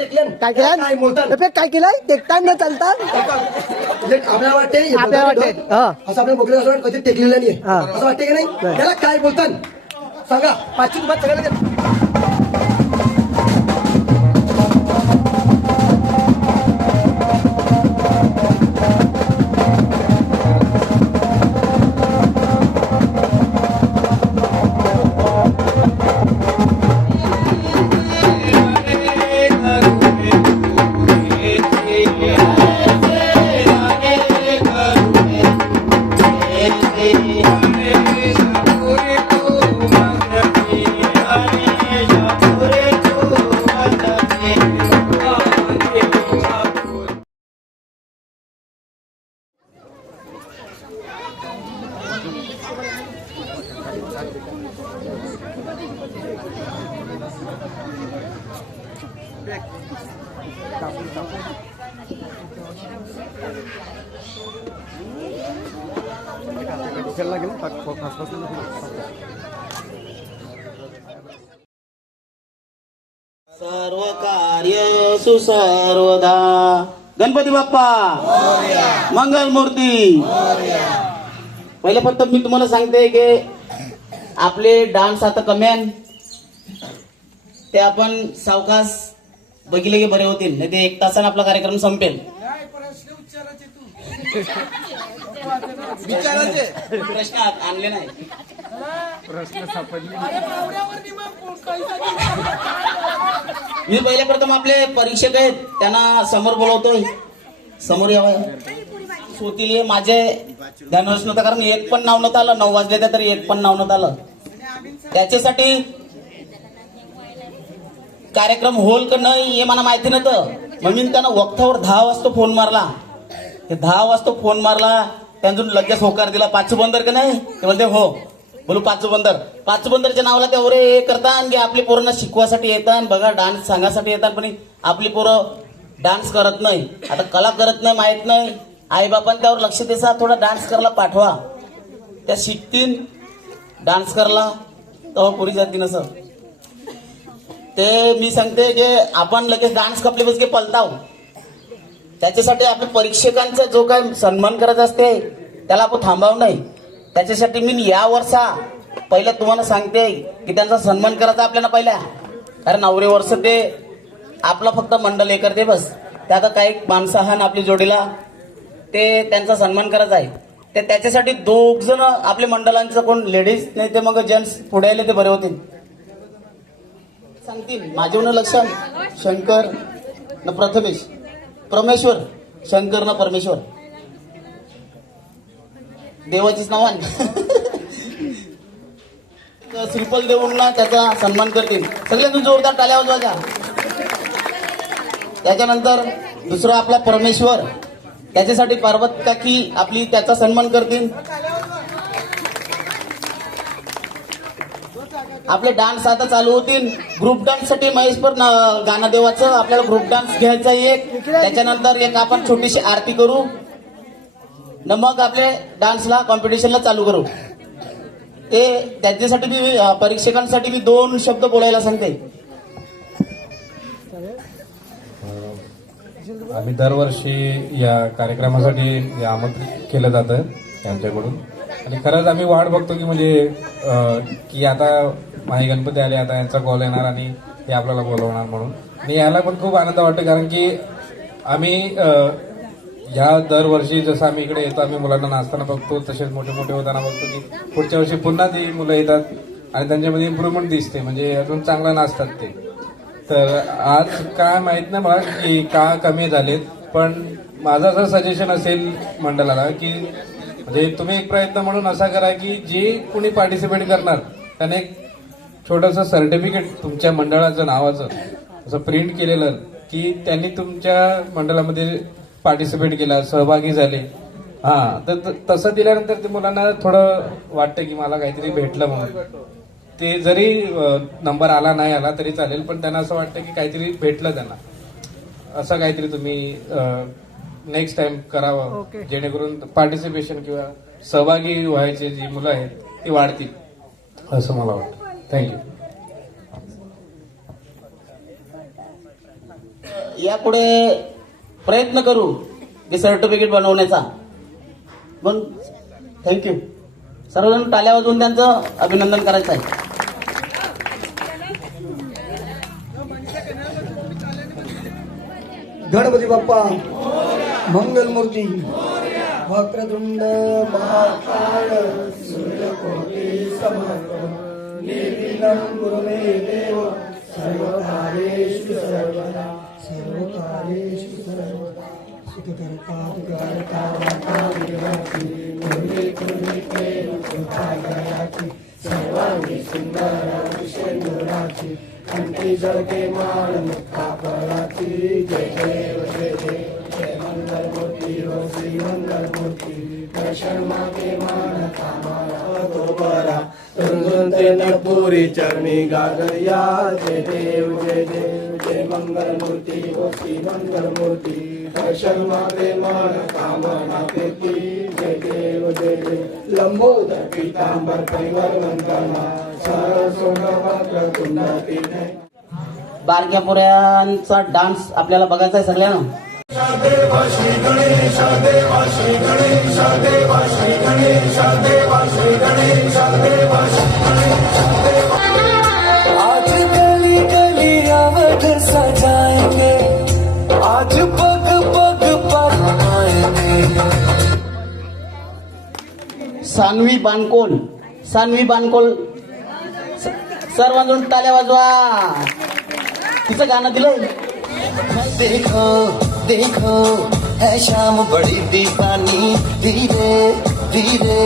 टेकल्यान काय केलं काय बोलतात काय केलंय टेकता न चालता आपल्याला वाटते आपल्याला वाटते, हा. असं आपल्या बोकड्या असं कधी टेकलेलं नाही हा. असं वाटते की नाही त्याला काय बोलतात सांगा पाचशे रुपयात सगळ्यांना सर्व कार्य सुसर्वदा. गणपती बाप्पा मंगल मूर्ती. पहिले फक्त मी तुम्हाला सांगते की आपले डान्स आता कम्यान ते आपण सावकाश बघितले की बरे होतील, नाही ते 1 तासाने आपला कार्यक्रम संपेल. प्रश्न आणले नाही. मी पहिले प्रथम आपले परीक्षक आहेत त्यांना समोर बोलवतोय. समोर यावं. स्वतील माझे ध्यानच नव्हतं कारण एक पण नाव नव्हतं आलं. 9 वाजले तरी एक पण नाव नव्हतं आलं. त्याच्यासाठी कार्यक्रम होल का नाही हे मला माहिती नव्हतं. मग मी त्यांना वक्तावर 10 वाजता फोन मारला. 10 वाजता फोन मारला त्यांतून लगेच होकार दिला. पाचू बंदर का नाही ते म्हणते हो. बोलू पाचू बंदरच्या नावाला ते एवढे हे करतात की आपली पोरांना शिकवासाठी येतात, बघा डान्स सांगासाठी येतात, पण आपली पोरं डान्स करत नाही. आता कला करत नाही माहित नाही, आई बापांनी त्यावर लक्ष द्यायचा. थोडा डान्स करायला पाठवा, त्या शिकतील डान्स करायला तेव्हा पुरी जाती नसं. ते मी सांगते की आपण लगेच डान्स कपले बस की पलताव. त्याच्यासाठी आपल्या परीक्षकांचा जो काय सन्मान करायचा असते त्याला आपण थांबाव नाही. त्याच्यासाठी मी या वर्षा पहिलं तुम्हाला सांगते की त्यांचा सन्मान करायचा आपल्याला पहिल्या. कारण 9 वर्ष ते आपला फक्त मंडळ हे करते बस. ते आता काही माणसं आहात आपली जोडीला ते त्यांचा सन्मान करायचा आहे. ते त्याच्यासाठी 2 जण आपल्या मंडळांचं कोण लेडीज नाही ते मग जेंट्स पुढे आले ते बरे होतील. सांगतील माझे लक्षण शंकर न प्रथमेश परमेश्वर. शंकर न परमेश्वर देवाचीच नावान श्रीफल देऊन ना त्याचा सन्मान करतील. सगळ्यांनी जोरदार टाळ्या वाजवायच्या. त्याच्यानंतर दुसरा आपला परमेश्वर त्याच्यासाठी पार्वत काकी आपली त्याचा सन्मान करतील. आपले डान्स आता चालू होतील. ग्रुप डान्स साठी महेश पर गाणं देवाचं आपल्याला ग्रुप डान्स घ्यायचा एक. त्याच्यानंतर एक आपण छोटीशी आरती करू न मग आपले डान्सला कॉम्पिटिशनला चालू करू. ते त्याच्यासाठी मी परीक्षकांसाठी मी 2 शब्द बोलायला सांगते. आम्ही दरवर्षी या कार्यक्रमासाठी आमंत्रित केलं जातं त्यांच्याकडून. आणि खरंच आम्ही वाट बघतो की म्हणजे की आता माही गणपती आले, आता यांचा कॉल येणार आणि हे आपल्याला बोलवणार म्हणून. आणि याला पण खूप आनंद वाटतो कारण की आम्ही ह्या दरवर्षी जसं आम्ही इकडे येतो आम्ही मुलांना नाचताना बघतो, तसेच मोठे मोठे होताना बघतो की पुढच्या वर्षी पुन्हा ती मुलं येतात आणि त्यांच्यामध्ये इम्प्रूव्हमेंट दिसते, म्हणजे अजून चांगलं नाचतात ते. तर आज काय माहित नाही मला की का कमी झालेत, पण माझं असं सजेशन असेल मंडळाला की म्हणजे तुम्ही एक प्रयत्न म्हणून असा करा की जे कोणी पार्टिसिपेट करणार त्याने एक छोटंसं सर्टिफिकेट तुमच्या मंडळाचं नावाचं असं प्रिंट केलेलं की त्यांनी तुमच्या मंडळामध्ये पार्टिसिपेट केला, सहभागी झाले. तर तसं दिल्यानंतर ते मुलांना थोडं वाटतं की मला काहीतरी भेटलं म्हणून. ते जरी नंबर आला नाही आला तरी चालेल, पण त्यांना असं वाटतं की काहीतरी भेटलं त्यांना. असं काहीतरी तुम्ही नेक्स्ट टाइम करावं जेणेकरून पार्टिसिपेशन किंवा सहभागी व्हायचे जी मुलं आहेत ती वाढतील असं मला वाटतं. थँक्यू. यापुढे प्रयत्न करू की सर्टिफिकेट बनवण्याचा. पण थँक्यू. सर्वजण टाळ्या वाजवून त्यांचं अभिनंदन करायचं आहे. गणपती बाप्पा मंगलमूर्ती वक्रतुंड महाकाय सूर्यकोटी समप्रभ निर्विघ्नं कुरु मे देव सर्वकार्येषु सर्वदा सुखकर्ता दुःखहर्ता वार्ता विघ्नाची कुर्मे कृपायाची सर्वांगी सुंदर विषयी अंती जळके मान मुक्ता फळाची. जय देव जय देव जय मंगलमूर्ती हो श्री मंगलमूर्ती दर्शन मागे मान कामाला तो बरा तुंजते नपुरी चरणी गागरिया. जय देव जय मंगलमूर्ती हो श्री मंगलमूर्ती दर्शन मागे मान कामना पेती. जय देव लंबोदर पीतांबर परिवर वंदना बारक्या पोऱ्यांचा डान्स आपल्याला बघायचा आहे सगळ्यांना. आज गली गली आवत सजाएंगे, आज पग पग पढ़ाएंगे. सानवी बानकोल सर्वांजून टाळ्या वाजवा. तिचं गाणं दिलंय. देखो देखो है शाम बड़ी दीवानी, धीरे धीरे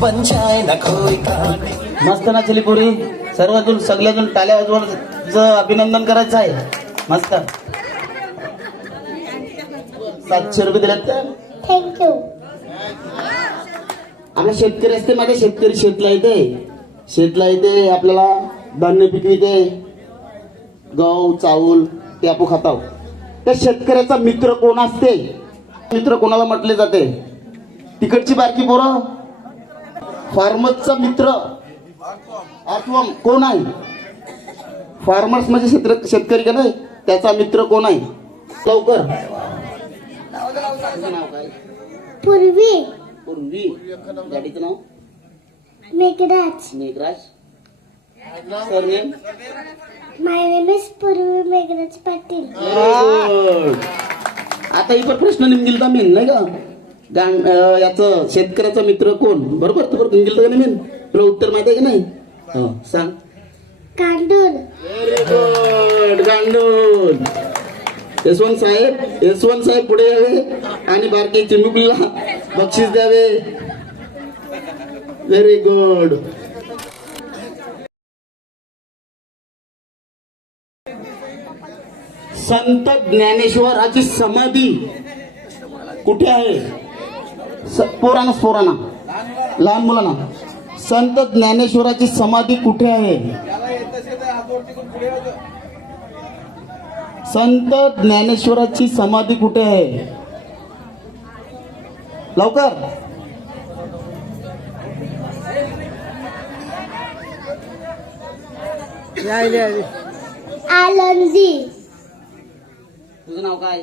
बन जाए न कोई कहानी. मस्त नाचली पोरी. सगळ्याजून टाळ्या वाजवायचं अभिनंदन करायचं आहे. मस्त. 700 रुपये दिलेत तर थँक्यू. आपला शेतकरी असते माझे. शेतकरी शेतला येते आपल्याला धान्य पिकविते, गहू चावल ते आपण खाताव. त्या शेतकऱ्याचा मित्र कोण असते? मित्र कोणाला म्हटले जाते? तिकडची बारकी पोरं. फार्मर्सचा मित्र अथवा कोण आहे? फार्मर्स म्हणजे शेतकरी का नाही, त्याचा मित्र कोण आहे? लवकर. तुझं नाव काय? पूर्वी गाडीचं नाव Meghraj. Surname? My name is Purvi Meghraj Patil. आता ही पण प्रश्न निघिल का मेन नाही का? याचं शेतकऱ्याचा मित्र कोण? बरोबर तू बरोबर निघिल का नाही? तुला उत्तर माहिती आहे का नाही? सांग. गांडूळ. Very good. गांडूळ. यशवंत साहेब पुढे यावे आणि बारके चिमुकलीला बक्षीस द्यावे. Very good. संत ज्ञानेश्वराची समाधी कुठे आहे? पोरांना लहान मुलांना. संत ज्ञानेश्वराची समाधी कुठे आहे? संत ज्ञानेश्वराची समाधी कुठे आहे? लवकर. आनंदी. तुझं नाव काय?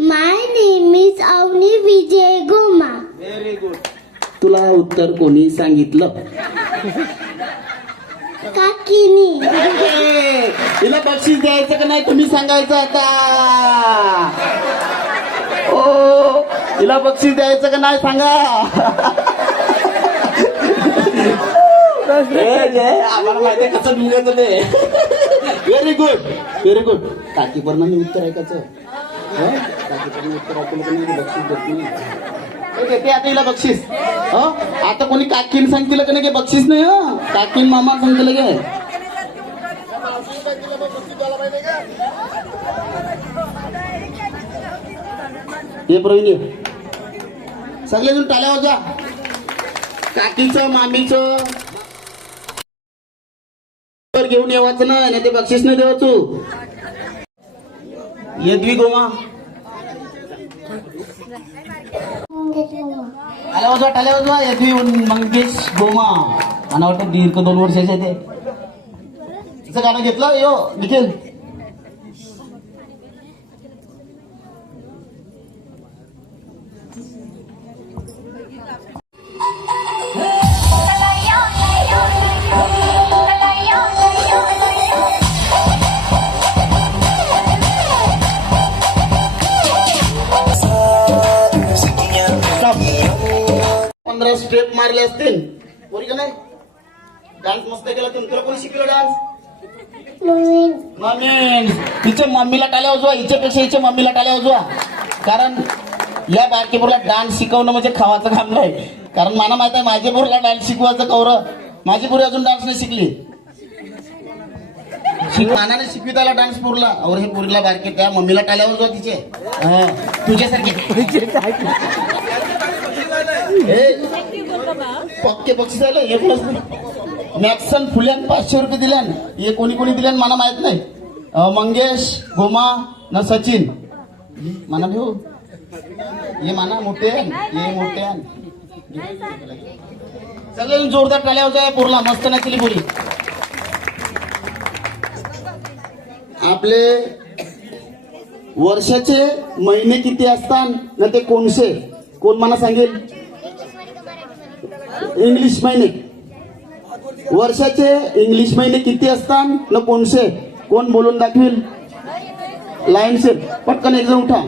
माय नेम इज अवनी विजय गोमा. Very good. तुला उत्तर कोणी सांगितलं? काकीनी. तिला बक्षीस द्यायचं का नाही तुम्ही सांगायचं आता. ओ तिला बक्षीस द्यायचं का नाही सांगा. आम्हाला माहिती कसं मिळायचं ते. Very good. काकी पर्यंत उत्तर ऐकायचं. काकी पर्यंत उत्तर ऐकलं की नाही बक्षीस देत नाही. देते आता हिला बक्षीस. आता कोणी काकीन सांगतील का नाही बक्षीस नाही. काकीन मामा सांगतील गे. हे प्रवीण सगळेजण टाळ्या वाजवा. काकीचं मामीचं घेऊन येवाचं नाही ते बक्षीस नाही देवाचं. यद्वी गोमा टाळ्या वाजवा. यद्वी मंगेश गोमा. मला वाटतं दीर्घ 2 वर्षाचे आहे ते. तिचं गाणं घेतलं यो निखिल. चांगला स्टेप मारले असतील पोरी का नाही डान्स मस्त केला तुला कोणी शिकवलं डान्स मम्मी तिच्या मम्मीला टाळ्या वाजवा हिच्यापेक्षा हिच्या मम्मीला टाळ्या वाजवा कारण या बारकीपूरला डान्स शिकवणं म्हणजे खावाचं काम नाही कारण मला माहित आहे माझ्या पोरीला डान्स शिकवायचं कौर माझी पोरी अजून डान्स नाही शिकली मानाने शिकवित आला डान्स पोरला और हे पोरीला बारके त्या मम्मीला टाळ्या वाजवा तिचे तुझ्यासारखे पक्के बक्षीस आलं एक मॅक्सन फुल्यान 500 रुपये दिल्यान हे कोणी कोणी दिल्यान मला माहित नाही मंगेश गोमा न सचिन माना घेऊ ये माना मोठे ये मोठे सगळे जोरदार टाळ्या वाजवा पोरला मस्त नाचली पोरी आपले वर्षाचे महिने किती असतात ना ते कोणसे कोण मला सांगेल इंग्लिश महिने वर्षाचे इंग्लिश महिने किती असतात ना कोणसे कोण बोलून दाखवेल लाईन से पटकन एक जण उठा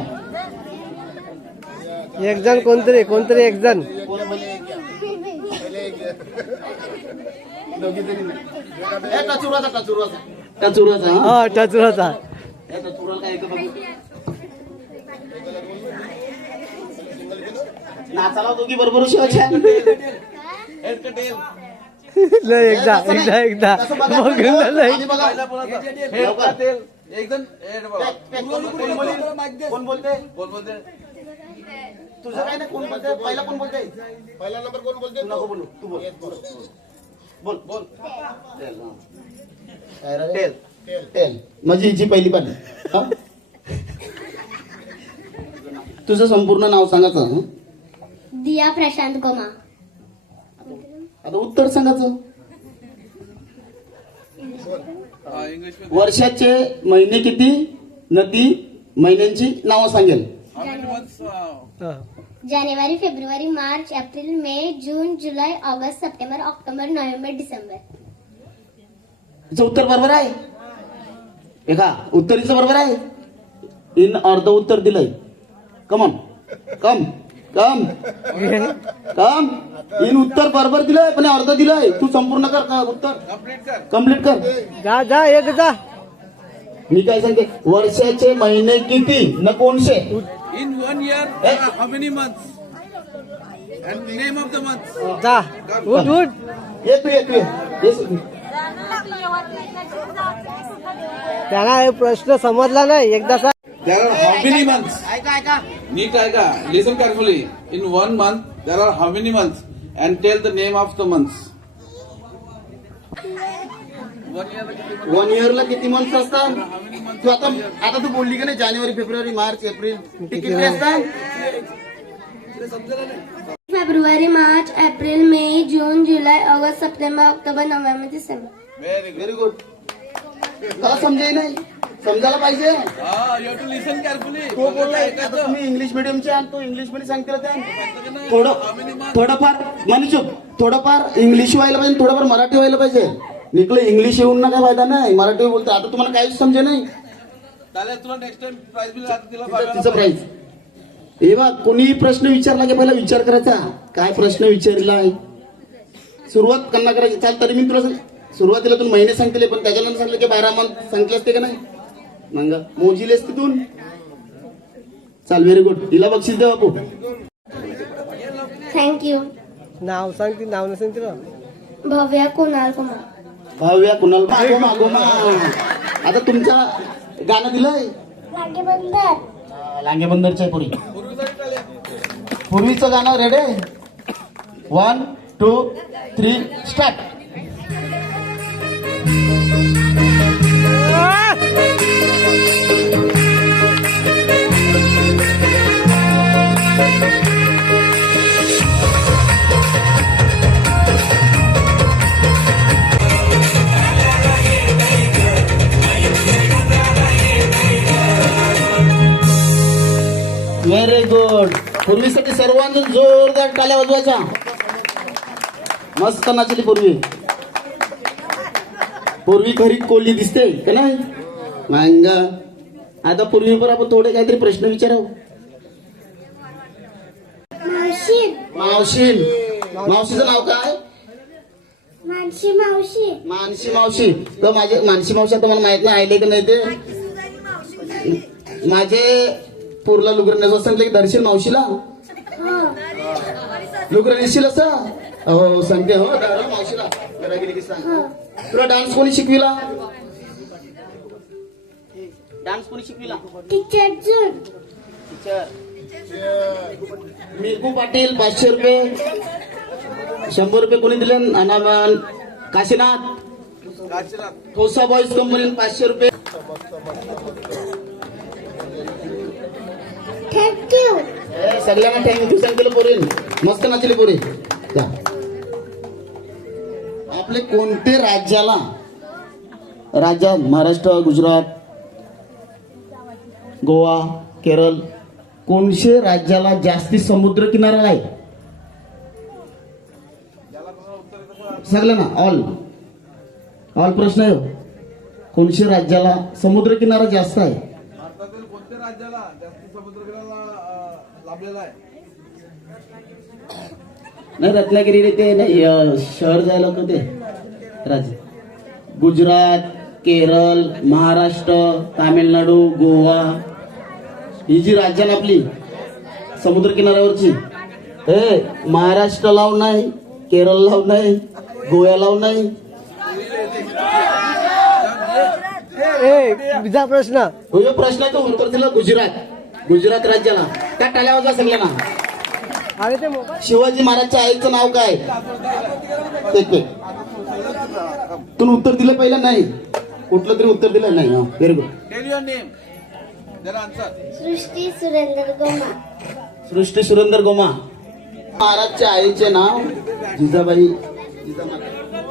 एक जण कोणतरी एक जण कचुराचा हा टचुराचा नाचाला दोघी बरोबर शिवाच्या लय एकदा बघून झालंय. कोण बोलते तुझं काय नाही कोण बोलते पहिला कोण बोलते पहिला नंबर कोण बोलते नको बोलू तू बोल बोल टेल टेल माझी हिची पहिली पाली तुझं संपूर्ण नाव सांगायचं दिया प्रशांत गोमा आता उत्तर सांगायचं वर्षाचे महिने किती नती महिन्यांची नावं सांगेल जानेवारी फेब्रुवारी मार्च एप्रिल मे जून जुलै ऑगस्ट सप्टेंबर ऑक्टोबर नोव्हेंबर डिसेंबर तिचं उत्तर बरोबर आहे एका उत्तरीचं बरोबर आहे इन अर्ध उत्तर दिलंय कमन कम कम कम इन उत्तर बरोबर दिलंय पण अर्ध दिलंय तू संपूर्ण कर उत्तर कम्प्लीट कर जा एक जा मी काय सांगते वर्षाचे महिने किती न कोणसे In 1 year, there are how many months? And name of the month. जा उठ ये तू त्याला हे प्रश्न समजला नाही एकदा There are how many months? Neat aika. Listen carefully. In 1 month, there are how many months? And tell the name of the months. 1 इयरला किती मंथ्स असतात तू आता तू बोलली का नाही जानेवारी फेब्रुवारी मार्च एप्रिल ते किती असतात फेब्रुवारी मार्च एप्रिल मे जून जुलै August September October November December very good मला समजाय नाही समजायला पाहिजे You have to listen carefully. तो बोललाय आता तुम्ही इंग्लिश मिडियमचे आणि तो इंग्लिश मध्ये सांगते त्या थोडंफार मनीचूप थोडंफार इंग्लिश व्हायला पाहिजे थोडंफार मराठी व्हायला पाहिजे निकलं इंग्लिश येऊन ना काय फायदा नाही मराठी बोलतो आता तुम्हाला काहीच समजे नाही तुला नेक्स्ट टाइम प्राइज बिल तिचं प्राईज हे बघ कोणी प्रश्न विचारला की पहिला विचार करायचा काय प्रश्न विचारलाय सुरुवात कन्ना करायची चाल तरी मी तुला सुरुवातीला तू महिने सांगते पण त्याच्यानंतर सांगलं की 12 मंथ सांगितलं असते का नाही मग मोजीलेस तिथून चाल व्हेरी गुड तिला बक्षीस दे बापू थँक्यू नाव सांगते नाव नसेल तिला भव्या कुणाल कुमार भाव्या कुणाल मागोमा आता तुमचा गाणं दिलंय लांगे बंदरच्या पुरी पूर्वीचं गाणं रेडे 1 2 3 स्टार्ट व्हेरी गुड पूर्वीसाठी सर्वांनी जोरदार टाळ्या वाजवायच्या मस्त नाचली पूर्वी घरी कोल्ही दिसते का नाही मग आता पूर्वी पर आपण थोडे काहीतरी प्रश्न विचाराव मावशीन मावशीचं नाव काय? मानसी मावशी. मानसी मावशी. तर माझे मानसी मावशी आता मला माहित नाही आले का नाही ते. माझे पूरला लुगरण्याचं सांगितलं की दर्शन मावशीला लुगरं नेशील असं. हो सांगते हो दादा मावशीला घरा गेली की सांग. तुला डान्स कोणी शिकविला? डान्स कोणी शिकविला? टीचर जून. मिरकू पाटील 500 रुपये. 100 रुपये कोणी दिले? अनामान काशीनाथ ठोसा बॉईज कंपनी 500 रुपये. थँक्यू. सगळ्यांना थँक्यू सांगितलं पोरीन. मस्त नाचले पोरी. आपले कोणते राज्याला राज्यात महाराष्ट्र गुजरात गोवा केरळ कोणशे राज्याला जास्ती समुद्र किनारा आहे? सगळ्यांना ऑल प्रश्न आहे. कोणशे राज्याला समुद्र किनारा जास्त आहे? भारतातील कोणत्या राज्याला जास्त समुद्रकिनारा लाभलेला आहे? नाही रत्नागिरी ते नाही शहर जायला होतं ते राज्य. गुजरात केरळ महाराष्ट्र तामिळनाडू गोवा ही जी राज्य ना आपली समुद्र किनाऱ्यावरची. हे महाराष्ट्र लावून नाही केरळ लावून नाही गोवा लावून नाही. तुझा प्रश्न. हो प्रश्नाचं उत्तर दिलं गुजरात राज्याला. त्या टाळ्या वाजवा सगळ्यांना. अरे ते मोबाईल. शिवाजी महाराजच्या आईचं नाव काय? तुम्ही उत्तर दिलं पहिलं नाही कुठलं तरी उत्तर दिलं नाही. Very good. Tell your name. Their answer. Srushti Surendra Goma. Srushti Surendra गोमा. महाराजच्या आईचे नाव जिजाबाई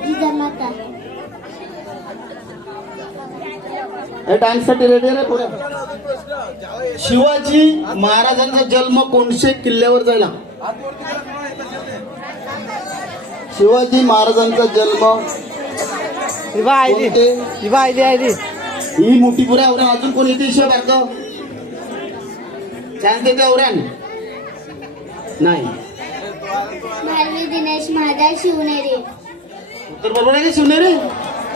जिजामाता. डान्ससाठी रेडी आहे पुढे. शिवाजी महाराजांचा जन्म कोणशे किल्ल्यावर झाला? शिवाजी महाराजांचा जन्म कोणते? ही मोठी पुऱ्या औरण अजून कोण येते? शिवाय बारक चान्स देते औरण नाही. भारवी दिनेश महाराज शिवनेरी. उत्तर बरोबर आहे का शिवनेरी?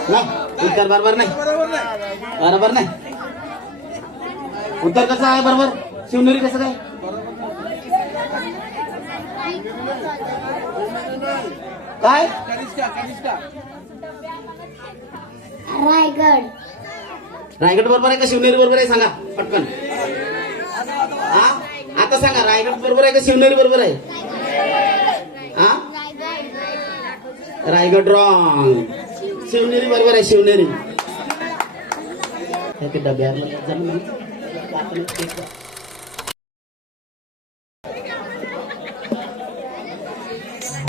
ना उत्तर बरोबर नाही. बरोबर नाही. उत्तर कसं आहे बरोबर? शिवनेरी कसं काय? काय? रायगड. रायगड बरोबर आहे का शिवनेरी बरोबर आहे? सांगा पटकन. हा आता सांगा रायगड बरोबर आहे का शिवनेरी बरोबर आहे? हा रायगड रॉंग. शिवनेरी बरोबर आहे. शिवनेरी.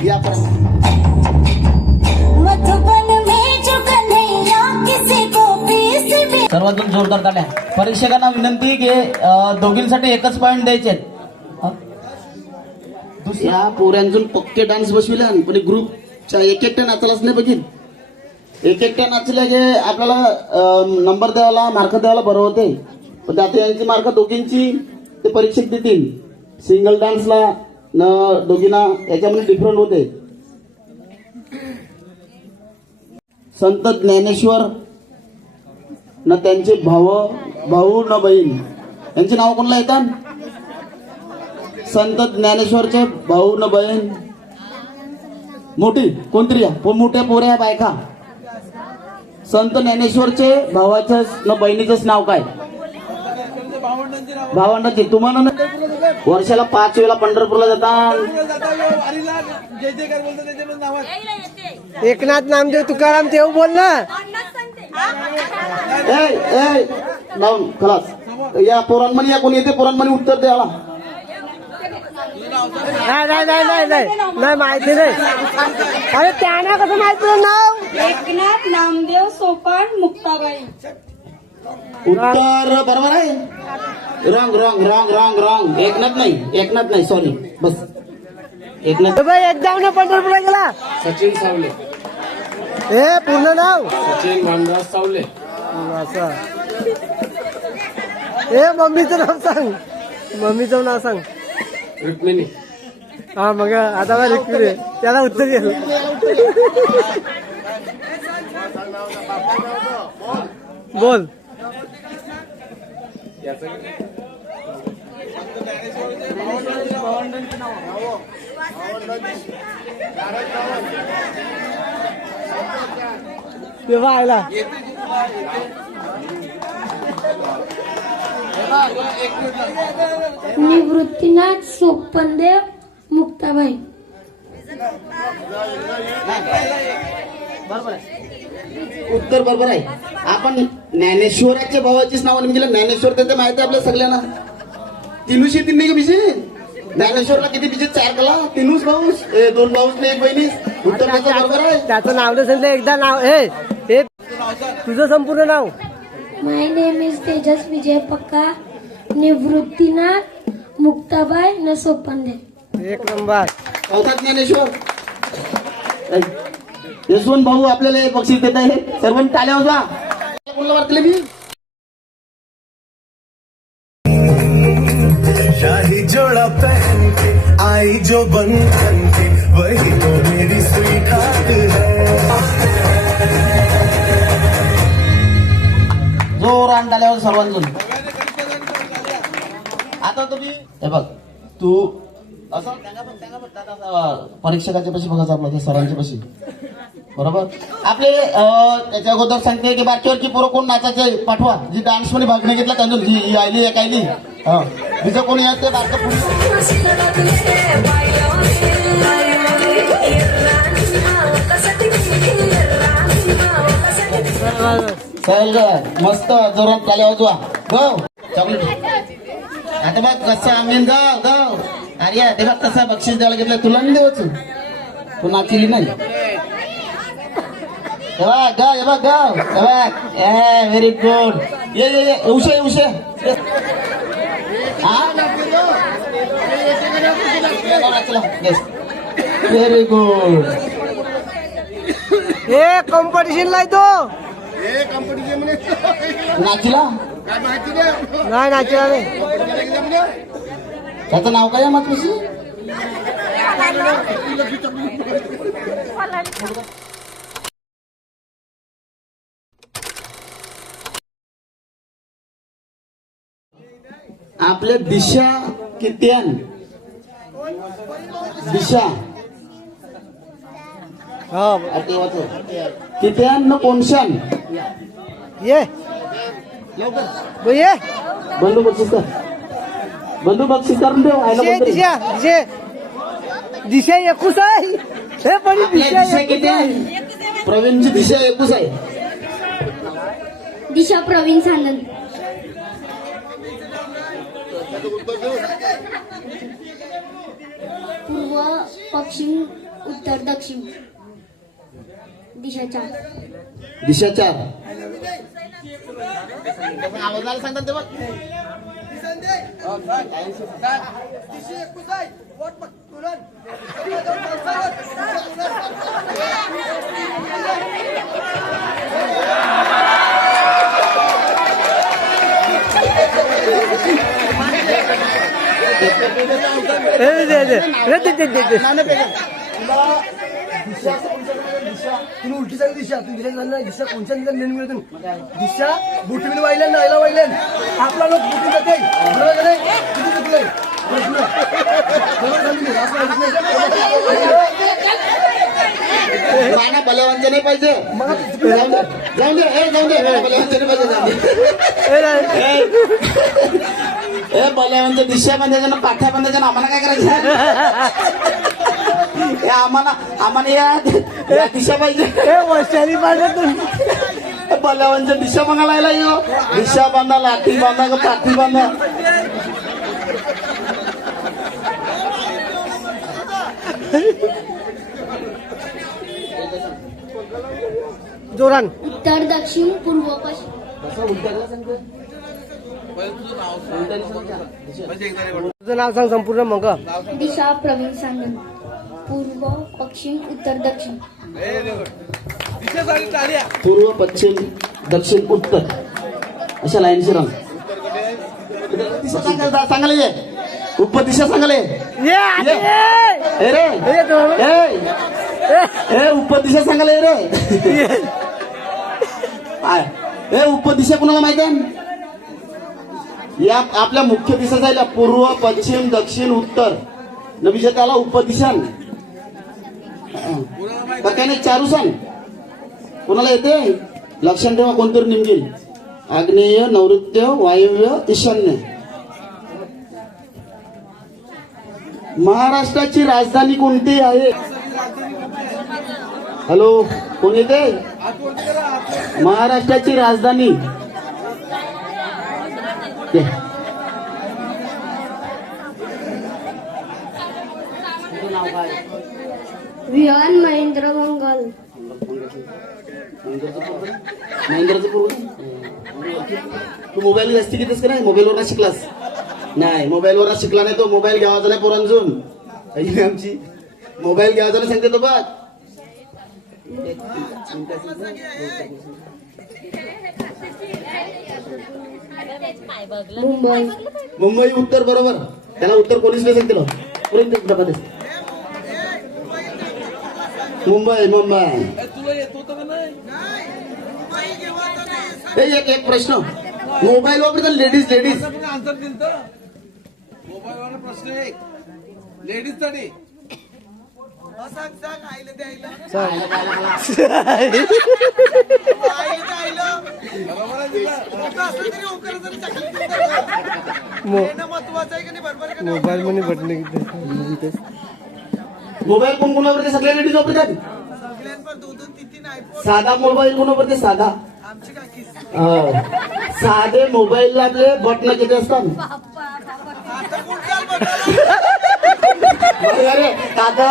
या सर्वातून जोरदार ताल्या. परीक्षकांना विनंती की दोघींसाठी एकच पॉइंट द्यायचे. या पोऱ्यांतून पक्के डान्स बसविले पण ग्रुपच्या एक एकट्या नाचायलाच नाही बघील. एक एकट्या नाचल्या की आपल्याला नंबर द्यायला मार्क द्यायला बरं होते. पण आता यांची मार्क दोघींची ते परीक्षक देतील. सिंगल डान्सला न दोघींना याच्यामध्ये डिफरंट होते. संत ज्ञानेश्वर न त्यांचे भाऊ न बहीण यांची नाव कोणाला येतात? संत ज्ञानेश्वरचे भाऊ न बहीण मोठी कोणतरी मोठ्या पोऱ्या बायका. संत ज्ञानेश्वरचे भावाच्या न बहिणीचंच नाव काय? भावंडाची. तुम्हाला वर्षाला 5 वेळा पंढरपूरला जातात. एकनाथ नामदेव तुकाराम तेव्हा बोल ना. खलास. या पोरांमध्ये या कोणी येते पोरांमध्ये उत्तर द्याला. नाही माहिती नाही. अरे त्यांना कसं माहिती नाव? एकनाथ नामदेव सोपान मुक्ताबाई. उत्तर बरोबर आहे. Wrong wrong wrong wrong wrong. Eknath नाही सॉरी बस. एकनाथ एकदा ना पंढरपूरला गेला. सचिन सावले. हे पूर्ण नाव सचिन भानराज सावले. असं. हे मम्मीचं नाव सांग. मम्मीचं नाव सांग. रुक्मिणी. हा मग आता बघ रिक्वेस्ट आहे. त्याला उत्तर येईल. बोल. तेव्हा आयला निवृत्तीनाथ सोपनदेव मुक्ताबाई. बरोबर आहे. उत्तर बरोबर आहे. आपण ज्ञानेश्वराच्या भावाचीच नाव म्हणजे ज्ञानेश्वर तर माहिती आहे आपल्या सगळ्यांना. तीनूशे तीन नाही का बिशे? ज्ञानेश्वरला किती बिशे? 4 कला, 3 भाऊस, 2 भाऊस नाही 1 बहिणीस. उत्तर त्याचं बरोबर आहे. त्याचं नाव तर सांगितलं एकदा नाव. हे तुझं संपूर्ण नाव. माय नेम इज तेजस विजय पक्का. निवृत्तीनाथ मुक्ताबाई न सोपनदेव. एक नंबर. चौथा ज्ञानेश्वर. यशवंत भाऊ आपल्याला हे बक्षीस देत आहे. सर्वांनी टाळ्या वाजवा. कोणाला वाटले मी? शाही जोड़ा पहन के आई जो बन के वही तो मेरी स्वीट हार्ट है. जोरान टाळ्या वाजवा सर्वांजून. आता तुम्ही हे बघ, तू असं परीक्षकाच्या पाशी बघायचं आपलं, त्या सरांच्या पाशी. बरोबर. आपले त्याच्या अगोदर सांगते की बाकीवरची पोरं कोण नाचायचे पाठवा. जी डान्स मध्ये भाग नाही घेतला त्यांना जी आयली एक आयली. तिचं कोणी येत ते बारकं मस्त जोरात टाळ्या वाजवा. गाव चॉकलेट. आता बघ कसं आम्ही गाव गाव. अरे ते बघ कसं बक्षीस द्यायला घेतलं. तुला नाही देवाचं, तू नाचली नाही. गाव बघ गाव व्हेरी गुड. ये उशे उशे. Very good. हे कॉम्पिटिशनला येतो. नाचला नाही नाचला नाही. त्याचं नाव काय आहे मातृशी? आपल्या दिशा कित्यान. दिशा हो कित्यान न कोणशान. ये ये बंधू बक्षीस कर. बंधू बक्षीस करून देऊ. दिशा दिशा दिशा एकूच आहे. हे पण आपल्या दिशा किती आहे? प्रवीणची दिशा एकूच आहे. दिशा प्रवीण सानंद. पूर्व पश्चिम उत्तर दक्षिण. दिशा 4. दिशा 4. आवाजाला सांगतात ते बघ. तुम्ही उलटी सांगितली दिशा. तुम्ही दिशा झाली नाही. दिशा कोणत्या निर्णय मिळतो? दिशा बुटीने वाहिल्यान नायला वाहिल्यान आपला लोक बुटी जाते. बरोबर का नाही? किती चुकलंय? गाणं बलवंत नाही पाहिजे. जाऊन दे बलवंत नाही पाहिजे. हे बलवंत दिशा बांधायच्या ना पाठ्या बांधायच्या ना आम्हाला काय करायचं? आम्हाला या दिशा पाहिजे. बलवंत दिशा बघायला येऊ. दिशा बांधा, लाठी बांधा का पाठी बांधा. जोरान. उत्तर दक्षिण पूर्व पश्चिम. तुझं नाव सांग संपूर्ण मग. दिशा प्रवीण सानंद. पूर्व पश्चिम उत्तर दक्षिण. पूर्व पश्चिम दक्षिण उत्तर अशा लाईनशी रंग सांगायला ये. उपदिशा सांगाले ये आधी ये. ये. ए रे ये दोन. ए उपदिशा सांगाले रे काय? ए उपदिशा कुणाला माहिती आहे? या आपल्या मुख्य दिशा जायला पूर्व पश्चिम दक्षिण उत्तर नवीच्या त्याला उपदिशान त्याने चारू सांग कोणाला येते लक्षात ठेवा कोणतरी निमगेल आग्नेय नैऋत्य वायव्य ईशान्य महाराष्ट्राची राजधानी कोणती आहे हॅलो कोण येते महाराष्ट्राची राजधानी विहान महेंद्र मंगल. महेंद्रचं पूर्व तू मोबाईल जास्ती घेतेस का नाही मोबाईलवर शिकलास नाही मोबाईलवर शिकला नाही तो मोबाईल घ्यावाचा नाही पोरांजून आमची मोबाईल घ्यावाचा नाही सांगते तो बघ मुंबई. मुंबई उत्तर बरोबर त्याला उत्तर कोणीच नाही सांगते पुढे मुंबई मुंबई एक प्रश्न मोबाईल वापरतात लेडीज आन्सर दिल तर मोबाईलवर प्रश्न एक लेडीज साठी मोबाईल मध्ये बटन किती मोबाईल कोण कोणावरती सगळ्या लेडीज वापरतात साधा मोबाईल कोणावरती साधा साधे मोबाईलला आपले बटन किती असतात अरे दादा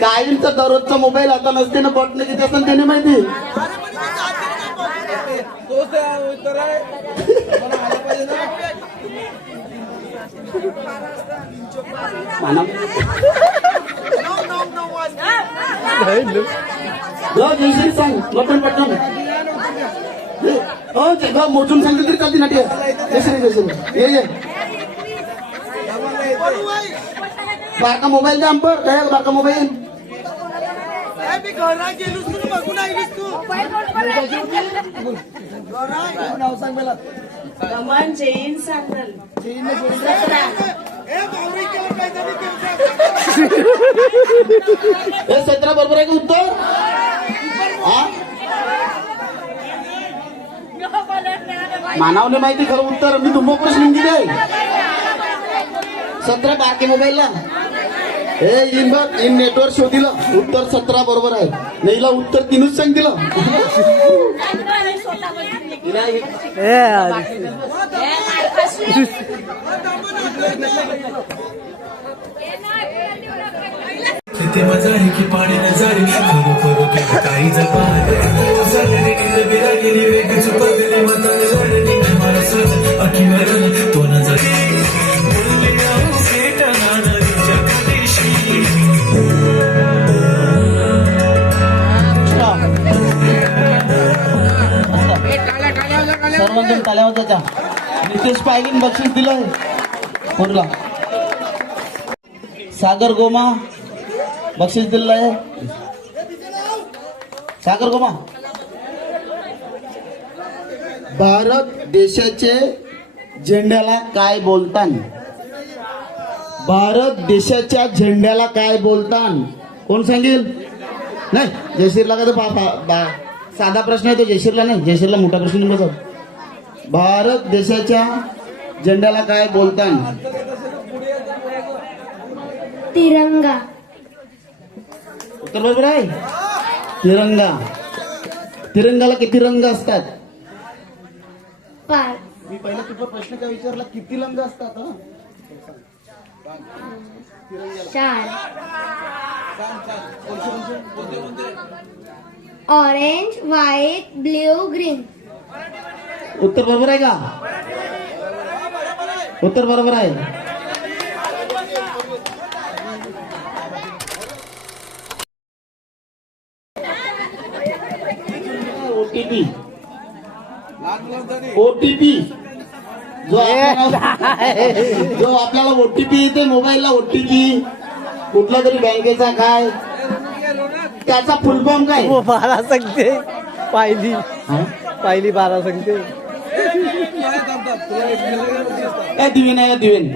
कायमचा दररोजचा मोबाईल आता नसते ना बटन किती असतात त्याने माहिती तोच उत्तर आहे मला आलं पाहिजे ना जयश्री सांग बटन बटन हो ते मोजून सांगते तरी चालते नाट्य जयश्री ये बारका मोबाईल द्या आंपर काय बारका मोबाईल नाव सांग मला रमण जैन सांगल. हे 17 बरोबर आहे का उत्तर हा मानवने माहिती खरं उत्तर मी तुम्हाला प्रश्न दिले 17 बारके मोबाईलला हे इन बघ इन नेटवर्क शोधिलं उत्तर 17 बरोबर आहे नाहीला उत्तर 3च सांग दिलं किती मजा आहे की पाणी न जारी खरो खरो की काही जपा गेली वेग चुपगले मताने लढली मला सज अखिवर तो न जारी सर्वजण टाळ्या होत्या नितेश पायलीन बक्षीस दिलंय कोणला सागर गोमा बक्षीस दिलंय सागर गोमा भारत देशाचे झेंड्याला काय बोलतान भारत देशाच्या झेंड्याला काय बोलतान कोण सांगेल नाही जयश्रीला का तर साधा प्रश्न आहे तो जयश्रीला नाही जयश्रीला मोठा प्रश्न नाही बसत भारत देशाच्या झेंड्याला काय बोलतान तिरंगा. उत्तर बरोबर आहे तिरंगा तिरंगाला किती रंग असतात 5. मी पहिला तुझा प्रश्न काय विचारला किती रंग असतात 4. Orange white blue green. उत्तर बरोबर आहे का उत्तर बरोबर आहे ओटीपी जो आपल्याला ओटीपी येते मोबाईलला ओटीपी कुठला तरी बँकेचा काय त्याचा फुल फॉर्म काय 12 सांगते पाहिली 12 सांगते. दिवेन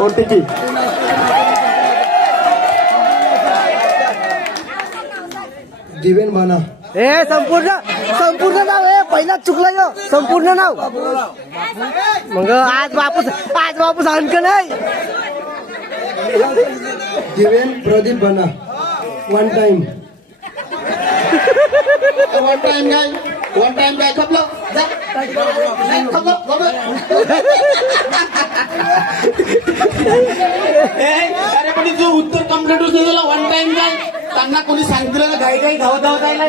ओटीपी दिवेन बाना. संपूर्ण नाव पहिलाच चुकलं ग. संपूर्ण नाव मग आज बापूस आणखं नाही. दिवेन प्रदीप बाना. वन टाइम काय खपलं अरे पण जो उत्तर कम्प्लीट होते त्याला वन टाइम काय त्यांना कोणी सांगितलं ना घाई धावत जायला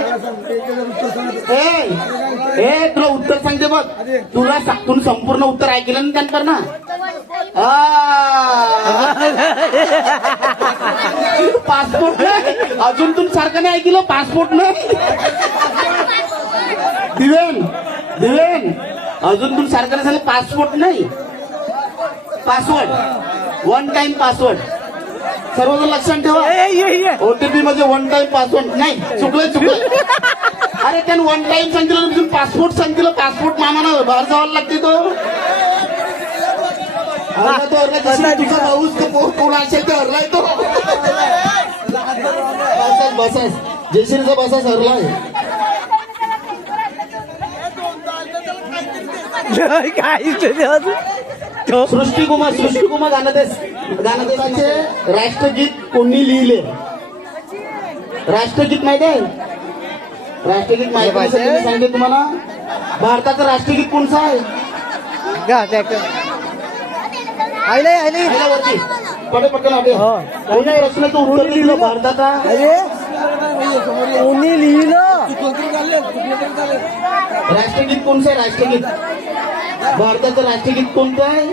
तुला उत्तर सांगते बघ तुला तुम्ही संपूर्ण उत्तर ऐकलं ना त्यांना ना पासपोर्ट नाही अजून तुम्ही सारखं नाही ऐकलं पासपोर्ट नाही दिवेन अजून तुम्ही सारखं नाही झालं पासपोर्ट नाही पासवर्ड वन टाइम पासवर्ड सर्वजण लक्षात ठेवा. ओटीपी मध्ये वन टाइम पासवर्ड नाही चुकलंय अरे त्यानं वन टाइम सांगितलं पासपोर्ट सांगितलं पासपोर्ट मामानं बाहेर जावं लागते तो तुझा भाऊच कोण असेल ते हरलाय तो बसास जयश्रीचा बसास हरलाय. सृष्टिकुमार गाणदेशाचे राष्ट्रगीत कोणी लिहिले राष्ट्रगीत माहिती आहे राष्ट्रगीत माहिती सांगते तुम्हाला भारताचं राष्ट्रगीत कोणचं आहे वरती पटकन कोणी प्रश्नाचं उत्तर दिलं भारताचा कोणी लिहिलं राष्ट्रगीत कोणतं आहे राष्ट्रगीत भारताचं राष्ट्रगीत कोणतं आहे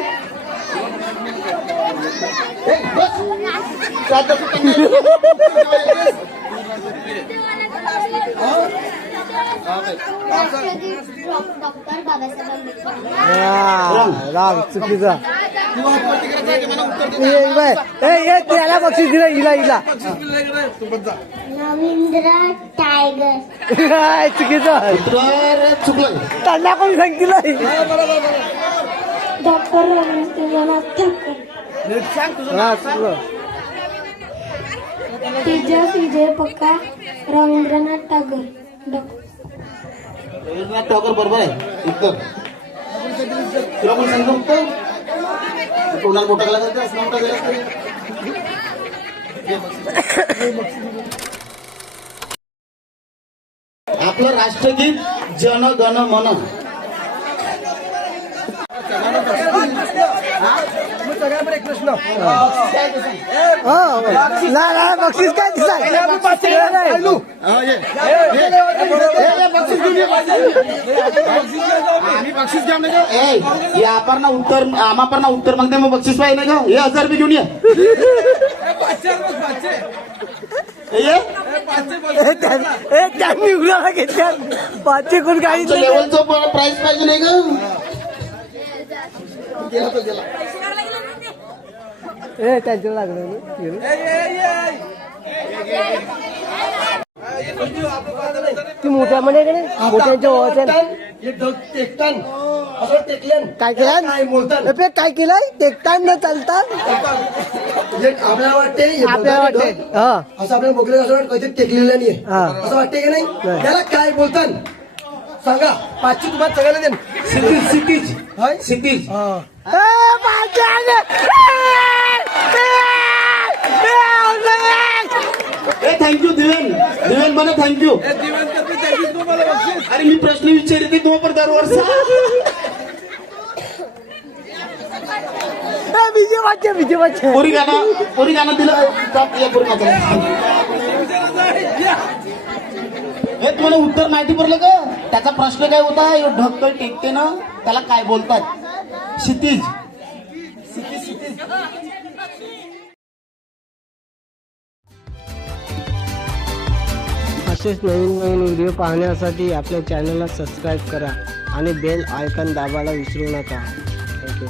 डॉक्टर बाबासाहेब आंबेडकर. राम चुकीचा त्याला बक्षीस दिलं हिला रवींद्र टायगर. चुकीचं चुकलं त्यांना पण सांगितलं. डॉक्टर रवींद्रनाथ ठाकूर. तेजस विजय पक्का रवींद्रनाथ टागोर. रवींद्रनाथ टागोर बरोबर आहे उत्तर तुला कोण सांगतो उत्तर कोणाला मोठा गेला जातं असं मोठा गेला आपलं राष्ट्रगीत जन गण मन एक प्रश्न बक्षीस काय आपण उत्तर आम्हा उत्तर मागते मग बक्षीस पाहिजे का हे 1000 रुपये घेऊन त्यांनी उघडा घेतल्या 5 कोण काही लेवलचं प्राइस पाहिजे नाही का त्यांच्यावर लागलं ती मोठ्या म्हणे का नाही मोठ्यांच्या टेकतान असं टेकल्यान काय केलं काय बोलतात काय केलंय टेकतान न चालतात आपल्याला वाटते आपल्याला वाटते असं आपल्याला बोगले असं वाटतं काहीतरी टेकलेलं नाही असं वाटते की नाही त्याला काय बोलतात सांगा 5 तुम्हाला सगळ्याला देन सिटीज थँक्यू दिवेन मला थँक्यू अरे मी प्रश्न विचारते तुम्हाला पर दरवर्षी विजय वाचे पोरी गाणं दिलं तुम्हाला उत्तर माहिती पडलं का त्याचा प्रश्न काय होता ढक्कल टेकते ना त्याला काय बोलतात क्षितिज असेच नवीन नवीन व्हिडिओ पाहण्यासाठी आपल्या चॅनलला सबस्क्राईब करा आणि बेल आयकॉन दाबायला विसरू नका. थँक्यू.